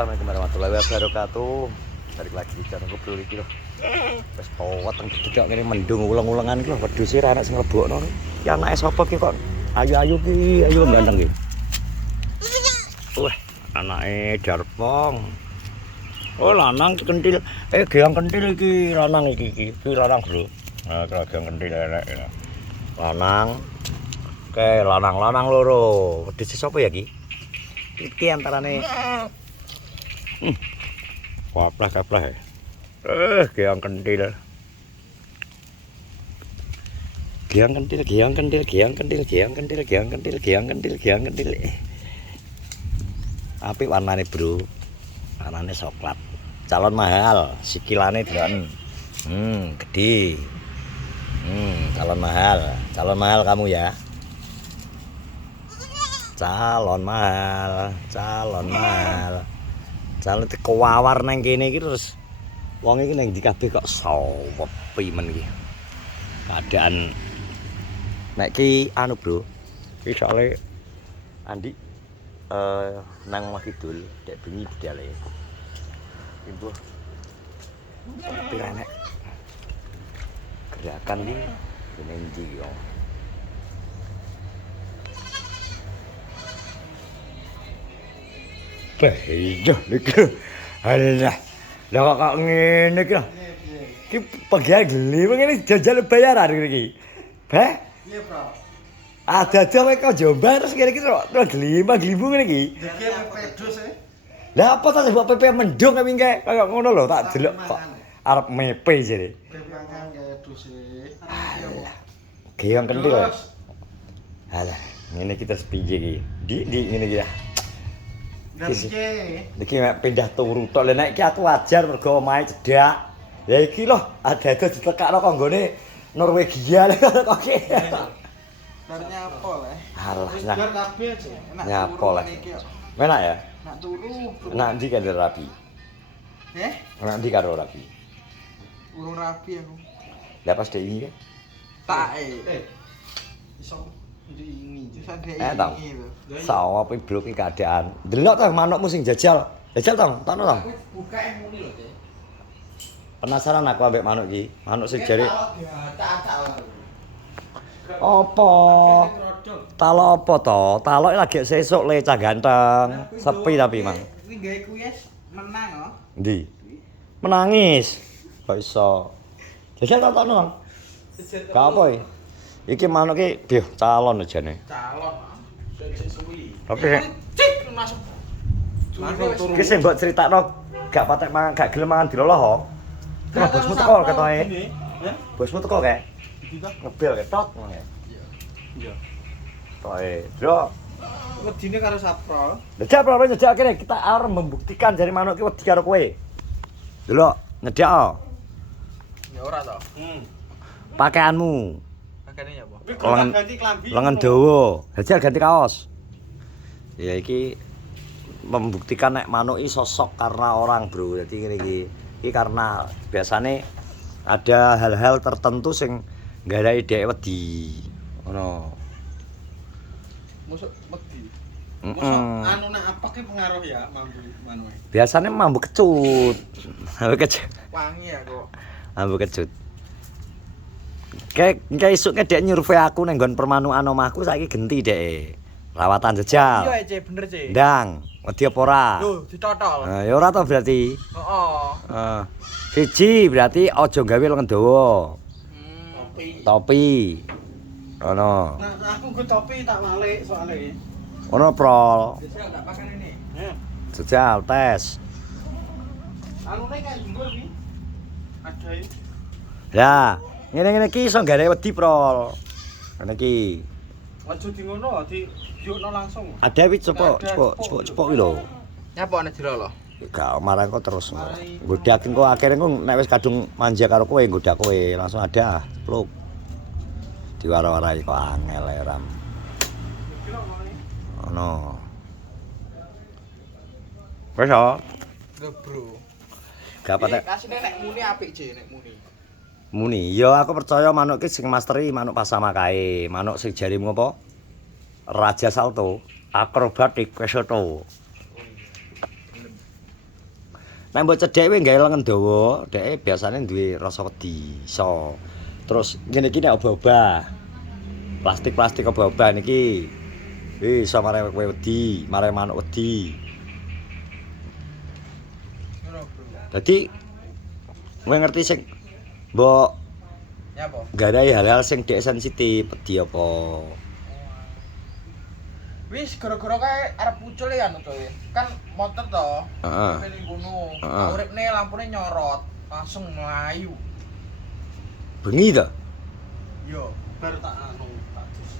Assalamualaikum warahmatullahi wabarakatuh. Balik lagi di channel Bro iki lho. Wis poweteng dedek ngene mendung ulang-ulangan iki lho wedhus e anak sing lebokno. Ki anake sapa ki kok ayu-ayu ki, ayu ganteng ki. Wah, anake Jarpong. Oh, lanang ki kentil. Geang kentil iki lanang iki. Ki lanang, Bro. Nah, geang kentil elek. Lanang. Oke, lanang-lanang loro. Wedhus sapa ya ki? Iki antarane kaplah. Geang kentil. Apik warnane, Bro. Warnane coklat. Calon mahal, sikilane delon. Gede. Calon mahal kamu ya. Calon mahal. Calon kewawar nang kene iki terus wong iki nang ndi kabeh kok sepi men iki. Keadaan nek ki anu, Bro. Ki soalé Andi nang Mahidul dek bengi budale. Imbuh. Tapi nek gerakan iki kene ndi yo. Iya niki. Alah. Lah kok ngene iki lho. Ki pegawai geli ngene jajal bayaran iki. Heh? Iya, Bro. Ada kowe kok Jombang terus kene iki terus glimbu ngene iki. Iki pedus e. Lah apa ta sebab PP mendung kok mingke kaya ngono lho tak delok kok arep mepe jare. Pepangan kaya dus e. Geang kentil. Alah, ngene iki terus piye iki? Di ngene iki ya. Iki pindah turu tok. Lah nek iki aku wajar mergo omahe cedhak. Ya iki lho, ada ditekakno kok nggone Norwegia kok ki. Bar nyapo le. Alah, Bar kabeh aja. Enak nyapo turu le. ngene iki. Enak ya? Nak turu. Enak ndi kan rapi? Enak ndi karo rapi? Urung rapi aku. Lah pas dek iki. Tak iso ini. Bisa dek Tong. iki lho. Sawo pi blok iki keadaan. Delok ta manukmu sing jajal. Jajal tong, takno tong. Buka muni lho, Dek. Penasaran aku ambek manuk iki. Manuk sing jare Tak. apa? Talo apa to? Talo lagi sesuk le cah ganteng. Sepi tapi, Mang. Kuwi gawe kuyes menang kok. Ndi? Menangis. Kok iso? Jajal tak takno, Mang. Gak apa iki? Iki manuk iki biyo calon ajane. Calon. Sik suwi. Tapi cik masuk. iki sing mbok critakno gak patek mangan, gak gelem mangan diloloh kok. Kena bosmu teko ketoke. Bosmu teko kae. Ngebel kae tok ngono ya. Iya. Toke, Bro. Wedine karo saprol. Nyedak apa nyedak kene kita arep membuktikan jari manuk ki wedi karo kowe. Delok, nyedak. Ya ora to. Pakaianmu. Pakaiane ya apa? Ganti klambi. Lengan dawa. Jajal ganti kaos. Ya iki membuktikan nek manuk iki sosok karena orang, Bro. Dadi ngene iki. Iki karena biasane ada hal-hal tertentu sing nggarai dhek wedi. Ngono. Mosok wedi. Heeh. Anu nek apa ki pengaruh ya mambu manuke. Biasane mambu kecut. Mambu kecut. Wangi ya kok. Mambu kecut. Kayak isuk dhek nyurvei aku nang nggon permanukan omahku saiki genti dhek. Rawatan jejal. Iya, Cek, bener, Cek. Ndang, wedi apa ora? Lho, ditotol. Nah, ya ora to berarti. Heeh. Siji berarti aja gawe lengan dawa. Topi. Topi. Ono. Nah, aku nggo topi tak walik soalnya. Ono prol. Biasa tak pakai ini. Jejal tes. Anune kan jenggot iki. Ada ini. Ya, ngene-ngene iki iso gawe wedi prol. Ngene iki. Aja di ngono, di yukno langsung. Ada wit cepok iki lho. Nyapa ana jero lho. Gak marang kok terus. Godak engko akhire engko nek wis kadung manja karo kowe godak kowe langsung ada pluk. Diwara-warai kok angel ae ram. Ono. Wes yo. Lho, Bro. Gak patek Kasine nek muni apik, Cek, nek muni. muni. Ya aku percaya manuk ki sing masteri manuk pasama kae. Manuk sing jarimu apa? Raja salto, akrobatik, pesoto. Nek mbok cedhek kuwi gawe lengan dawa, dheke biasane duwe rasa wedi, iso. Terus ngene iki nek obah-obah. Plastik-plastik obah-obah niki iso mare kowe wedi, mare manuk wedi. Ngono, Bro. Dadi kowe ngerti sing mbok Ya apa? garai hal-hal sing dhek sensitif, wedi apa. Wis gara-gara kae arep pucul ya anu to. Kan motor to. Heeh. Ning kono. Heeh. Uripne lampune nyorot, langsung melayu. Bengi to? Yo, bar tak anu tak dus.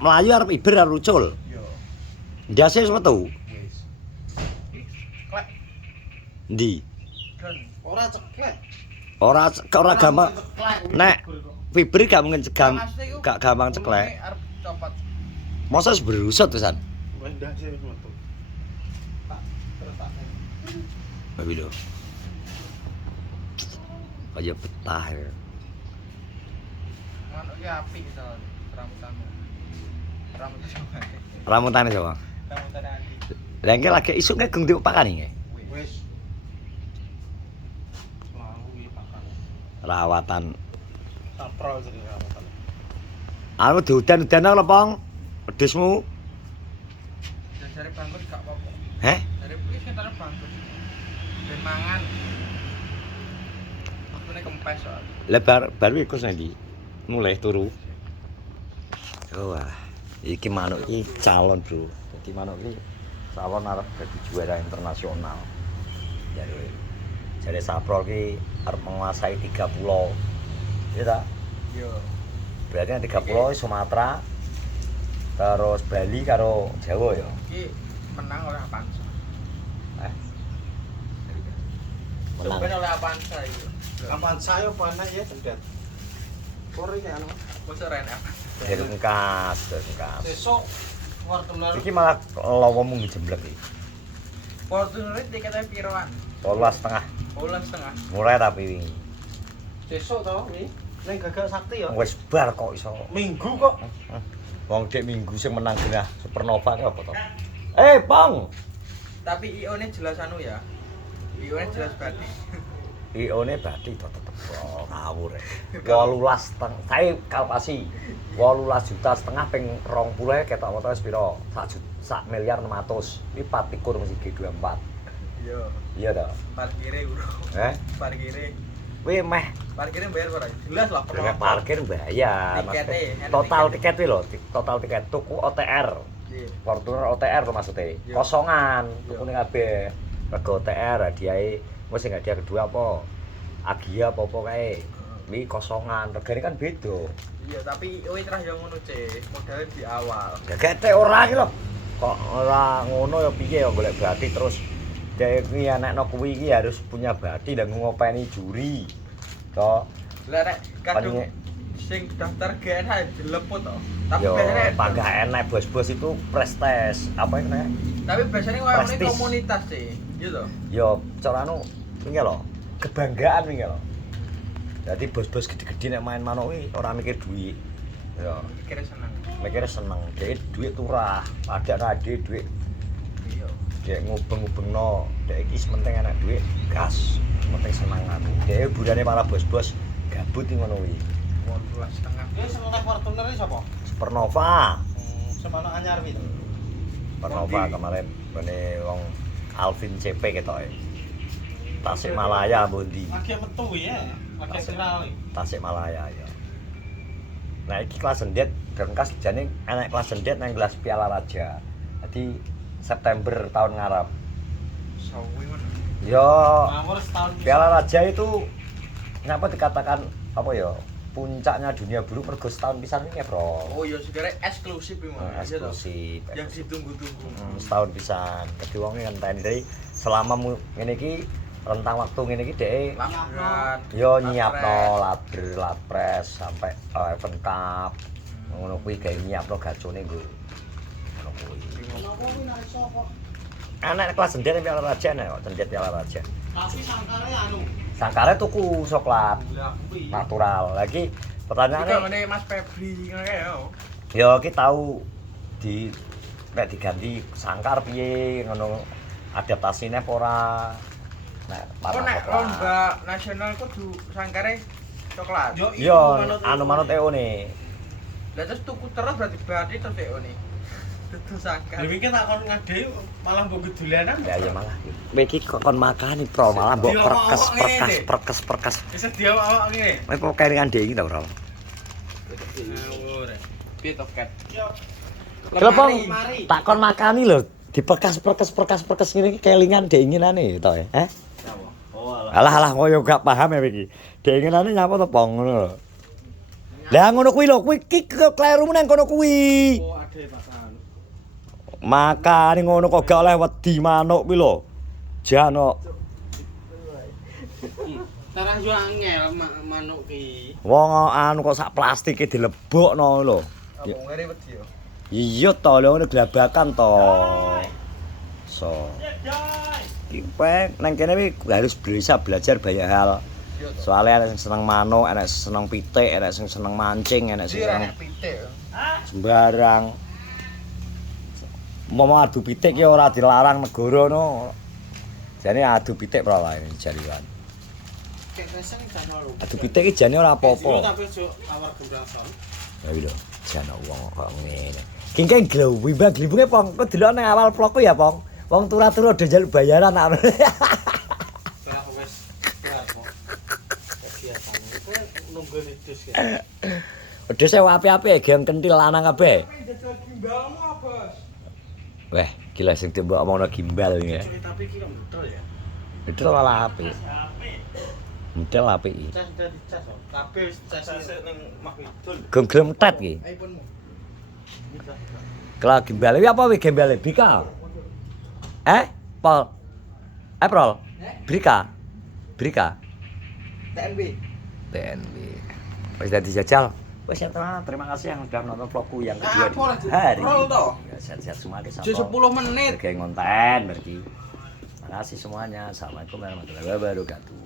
Melayu arep iber arep ucul. Yo, Ndase wis metu. wis. Klek Ndi? dan ora ceklek. Ora gampang. Nek fiber gak mungkin gak gampang ceklek. Arep copot. Masa wis berusut pisan. Wendah sih wis metu. Tak terus tak. Babi lho. Kaya betah ya. Manuk ki apik to rambutanmu. Rambutan. Ramutane sapa? Rambutan andi. Lah engke lagi isuk nek gung diupakani nggih. Wis. Mau iki pakan. Rawatan. Saprol jadi rambutan. Aku diudan-udan lho, Pong. Wedhusmu. Jare bangkus gak apa-apa. Heh? Jare kuwi sekitar bangkus. Ben mangan. Waktune kempes soal. Lah baru iku ndi? Mulai turu. Wah, iki manuk iki calon, Bro. Dadi manuk iki calon arep dadi juara internasional. Jare Saprol ki arep menguasai 3 pulau. Iya ta? Yo. Berarti yang 3 pulau Sumatera, terus Bali karo Jawa ya. Iki menang oleh Avanza. Menang. Coba oleh Avanza iki. Avanza yo panas ya cendet. Sore iki anu. Wis ora enak. Dengkas. Sesuk Fortuner Iki malah lawa mung jemblek iki. Fortuner tiketnya piroan? 12,5 12,5. murah tapi wingi. sesuk to wi ning Gagak Sakti ya. Wis bar kok iso. Minggu kok. Wong dek minggu sing menang genah Supernova ki apa to? Pong. Tapi IO-ne jelas anu ya. IO-ne jelas badi. IO-ne Bathi to tetep ngawur. 18 saya kalkulasi 18 juta setengah ping 20 ketok motor wis pira? 1 miliar 600. Iki 24 mesti G24. Iya. Iya to? Parkire, Bro. Parkire. Kuwi meh Parkirnya bayar ora? Jelas lah dengan parkir bayar. Tiketnya, Total tiket kuwi lho, total tiket tuku OTR. Iya. Fortuner OTR lho maksudnya. Iya. Kosongan, Iya. tukune kabeh. Rego OTR hadiahe wis sing hadiah kedua apa? Agia apa-apa kae. Wi kosongan, regane kan beda. Iya, tapi IO terah yang ngono, Cek. Modalnya di awal. Gagete ora iki lho. Kok ora ngono ya piye ya golek Bathi terus dhek iki anakno kuwi iki harus punya Bathi dan ngopeni juri. Toh, Lah nek kadung Paling- sing daftar GNH dileput to. Tapi yo biasanya panggah enak bos-bos itu prestes. Apa itu namanya? tapi biasanya koyo ngene Prestis. komunitas sih, gitu. Yo cara anu wingi lho, kebanggaan wingi lho. Jadi bos-bos gede-gede nek main manuk kuwi ora mikir duit. Yo, Kira seneng. mikirnya seneng. Dhek duit turah, ada duit Iya. dhek ngubeng-ubengno. Dhek iki penting enak duit, gas. Penting seneng aku. Dhek hiburane para bos-bos gabut iki ngono kuwi. 12,5. Dia sing nang Fortuner iki sapa? Supernova. Semono anyar wi. Supernova kemarin bane wong Alvin CP ketoke. Tasikmalaya Bondi. Lagi metu ya. Lagi viral iki. Tasikmalaya ya. Nah iki kelas sendet Dengkas jane enek kelas sendet nang kelas Piala Raja. Jadi September tahun ngarep. Sawi ngono. Yo, Ngawur setahun. Piala Raja itu kenapa dikatakan apa ya? Puncaknya dunia buruk mergo setahun pisan iki, Bro. Oh iya, sebenarnya eksklusif iki, Mas. Iya toh? Eksklusif. Yang ditunggu-tunggu. Setahun pisan. Dadi wong ngenteni dari selama ngene iki rentang waktu ngene iki dhek Laporan. yo nyiapno laber, lapres sampai event cup. Ngono kuwi gawe nyiapno gacone nggo. Ngono kuwi. Kenapa kuwi nang sapa? Anak kelas sendet Piala Raja nek kok sendet Piala Raja. Tapi sangkare anu. Sangkare tuku coklat Lah kuwi. natural. Lagi Iki pertanyaane ngene Mas Febri ngono kae yo. yo ki tahu di nek diganti sangkar piye ngono adaptasine apa ora? Nek Oh nek lomba nasional kudu sangkare coklat. Yo, anu manut EO-ne. Lah terus tuku terus berarti berarti terus EO-ne. Dudu sangkar. Lha iki tak kon ngade malah mbok gedulanan. Ya ya malah. Kowe iki kok kon makani pro malah mbok perkes. Bisa dia awak ngene. Kowe kok kelingan dhewe iki ta, Bro? Ngawur. Piye to, Ket? Kelepon takon makani lho, diperkas ngene iki kelingan deinginane to ya. Oh alah. Alah koyo gak paham ya iki. Deinginane nyapa to pong ngono lho. Lah ngono kuwi lho, kuwi iki klerumu nang kono kuwi. Oh ade pasan. Makane ngono kok gak oleh wedi manuk kuwi lho. Jano Tarah yo angel manuk ki. wong anu kok sak plastike dilebokno lho. Apa ngene wedi yo. Iya to, lho ngene glabakan to. So. Iki nang kene iki harus bisa belajar banyak hal. Soalnya ada yang seneng manuk, ada yang seneng pitik, ada yang seneng mancing, ada yang seneng pitik. sembarang. Mau adu pitik ya ora dilarang negara no. Jane adu pitik pra wae jariwan. Kek reseng jane lho. Adu pitik iki jane ora apa-apa. Tapi ojo awar gembrasan. Ya lho, jane wong kok ngene. Kengkeng glowing glibunge pong, kok delok nang awal vlogku ya, Pong. Wong turu-turu udah njaluk bayaran anu. Lah wis berat kok. Kegiatan. Kowe nunggu wedhus ya. Udah saya api-api geng kentil lanang kabeh. Jajal gimbalmu apa? Weh, gila sing tembok omongno gimbal iki ya. Tapi iki kok betul ya. Itu malah api. Model api iki. Cas dari cas kok. Kabeh wis cas ning Mahidul. Gem-gem tet iki. iPhone-mu. Kalau gimbal iki apa wi gimbale Bika? Pol. April. Brika. Brika. TNB. TNB. Wis dadi jajal. Wes ya terima kasih yang sudah menonton vlogku yang kedua di hari ini. Ya, sehat-sehat semua guys. 10 menit. Sebagai konten berarti. Terima kasih semuanya. Assalamualaikum warahmatullahi wabarakatuh.